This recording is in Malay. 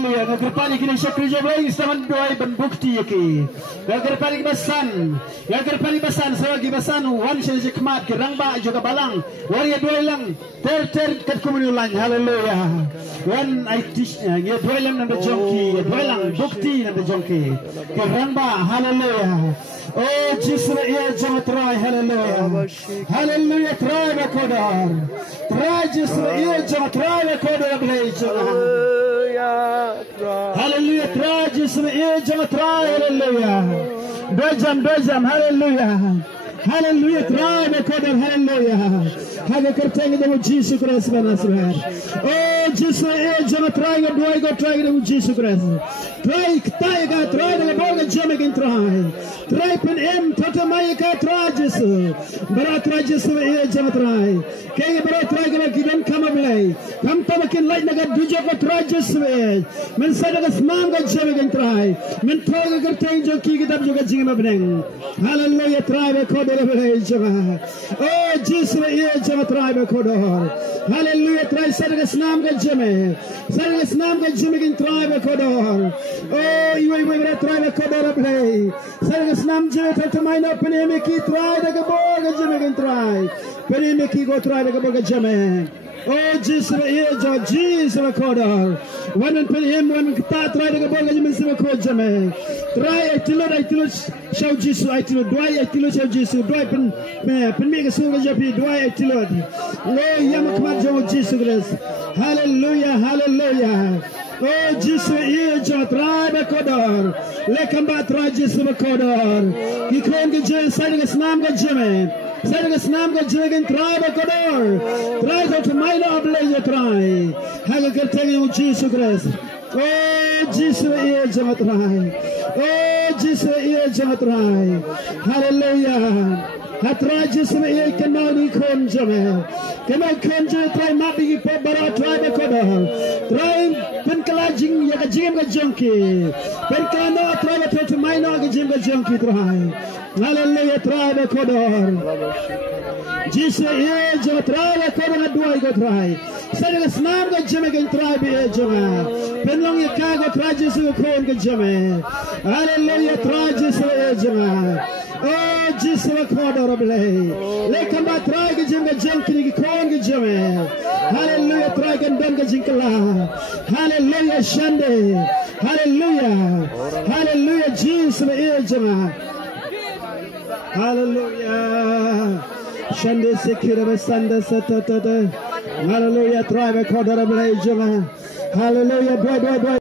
Haleluya. Nagkerpani kini siya kerja baik sama doa ban bukti yaki. Nagkerpani basan. Nagkerpani basan selagi basan wan siya jikmat kerang ba juga balang. Waria dua lang ter kat komunulan. Haleluya. Wan I teach ya dua lang nanda jongki. Dua lang bukti nanda jongki. Kerang ba. Haleluya. Oh Jesus ya jangan try. Haleluya. Haleluya. Try bakodar. Try Jesus ya jangan try bakodar belajar. Haleluya. Try Jesus ya jangan try. Haleluya. Dojam. Haleluya. Haleluya. Try bakodar. Haleluya. Haga kerteng dengan Jesus Kristus Nazareth. Oh Jesus ya jangan try. Dua go try dengan Jesus Kristus. Try dengan boga jamakin try. Try pen tata mai ka try Jesus. Berat try Jesus ya jangan try. Kaya berat try dengan gidan kamablay. Kam tamakin light naga duja ko try Jesus. Men sada smam ga jamakin try. Men toga kerteng jo ki kitab juga jingma beneng. Haleluya. Try be kodor be jama. Oh Jesus ya jangan try be kodor. Haleluya. Try sada snam ga jame. Sada snam ga jamakin try be kodor. Oh iwe berat try be kodor be. Sada snam je tatamai no penemeki try daga boga jamakin try. Penemeki go try daga boga jame. Oh Jesus ya Jesus kodor. Wanan penem wanan kita try daga boga jame sima ko jame. Try itilo show Jesus itilo dua itilo show Jesus dua pen mega sunga japi dua itilo. Oh yamak marjo Jesus Christ. Hallelujah. Oh Jesus ya try be kodor. Lekam ba try Jesus kodor. Kikon ke je sai daga snam ga jame. Sai daga snam ga jame try be kodor. Try go to my love le try. Haga kerteng Jesus Christ. Oh Jesus ya try. Oh Jesus ya try. Hallelujah. Hatra Jesus ya kenal ni kon jame. Kenal kon je try mabi pe bara try be kodor. Try pen kalajing ya jim ga jonki. Pen kana try be to my no ga jim ga jonki try. Hallelujah. Try be kodor. Jesus ya try be kodor dua go try. Sada snam ga jame ga try be jama. Pen long ya ka go try Jesus kon ga jame. Hallelujah. Try Jesus ya jama. Oh Jesus kodor blay. Lekam ba try ga jim ga jonki kon ga jame. Hallelujah. Try ga don ga jinkala. Hallelujah. Shande. Hallelujah. Jesus ya jama. Hallelujah. Shande sekira basanda satata. Hallelujah. Try be kodor blay jama. Hallelujah. Boy.